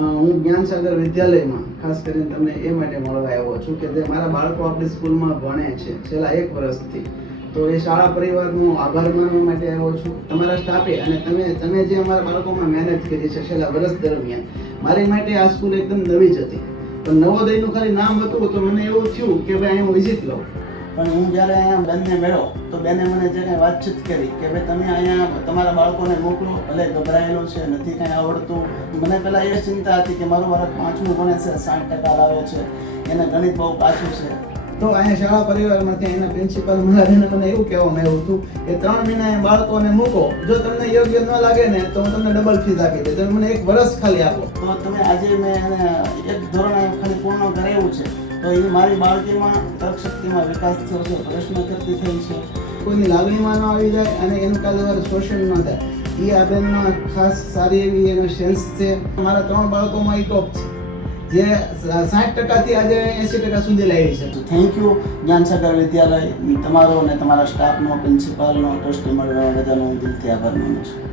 હું જ્ઞાનસાગર વિદ્યાલયમાં ખાસ કરીને તમને એ માટે મળવા આવ્યો છું કે જે મારા બાળકો આપણી સ્કૂલમાં ભણે છે છેલ્લા 1 વર્ષથી, તો એ શાળા પરિવારનો આભાર માનવા માટે આવ્યો છું. તમારા સ્ટાફે અને તમે જે અમારા બાળકોમાં મહેનત કરી છે છેલ્લા વર્ષ દરમિયાન, મારી માટે આ સ્કૂલ એકદમ નવી જ હતી. પણ નવોદયનું ખાલી નામ હતું તો મને એવું થયું કે ભાઈ અહીં હું વિઝિટ લઉં. પણ હું જ્યારે અહીંયા બેનને મળ્યો તો બેને મને જે કાંઈ વાતચીત કરી કે ભાઈ તમે અહીંયા તમારા બાળકોને મોકલો, ભલે ગભરાયેલો છે, નથી કાંઈ આવડતું. મને પહેલાં એ ચિંતા હતી કે મારું બાળક 5મું ભણે છે, 60% લાવે છે, એને ગણિત બહુ પાછું છે. તો અહીંયા શાળા પરિવારમાંથી એના પ્રિન્સિપાલ મહારાજને મને એવું કહેવામાં આવ્યું હતું કે 3 મહિના એ બાળકોને મૂકો, જો તમને યોગ્ય ન લાગે ને તો હું તમને ડબલ ફીસ આપી દઈશ, તમે મને 1 વર્ષ ખાલી આપો. તો તમે આજે મેં એને 1 ધોરણ ખાલી પૂર્ણ કરાવ્યું છે, તો એ મારી બાળકીમાં તર્કશક્તિમાં વિકાસ થયો છે, પ્રશ્ન કરતી થઈ છે, કોઈની લાગણીમાં ન આવી જાય અને એનું કાલે વાર શોષણ ન થાય. એ આ બેનમાં ખાસ સારી એવી એનો સેન્સ છે. મારા 3 બાળકોમાં એ ટોપ છે, જે 60%થી આજે 80% સુધી લાવી છે. તો થેન્ક યુ જ્ઞાનસાગર વિદ્યાલય, તમારો અને તમારા સ્ટાફનો, પ્રિન્સિપાલનો, ટ્રસ્ટી મળવા બધાનો દિલથી આભાર માનું છું.